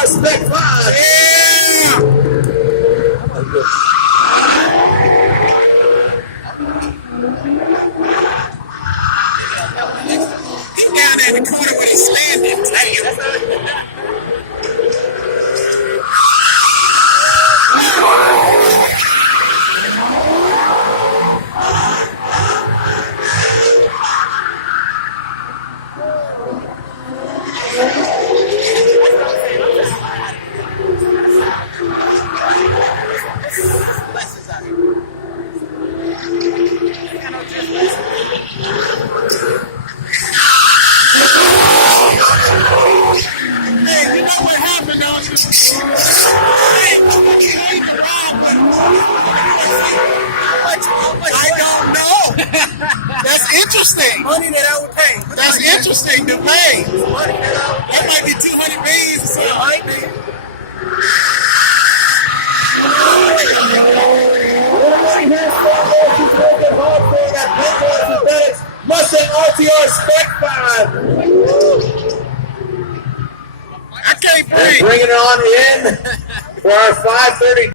RTR Spec 5. Yeah! He's down there in the corner where he's standing. Hey, you know what happened, don't you? I don't know. That's interesting. Money that I would pay. That's interesting to pay. That might be 200 million or something. Might be. Mustang RTR Spec 5. I can't breathe. Bringing it on in for our 5:30.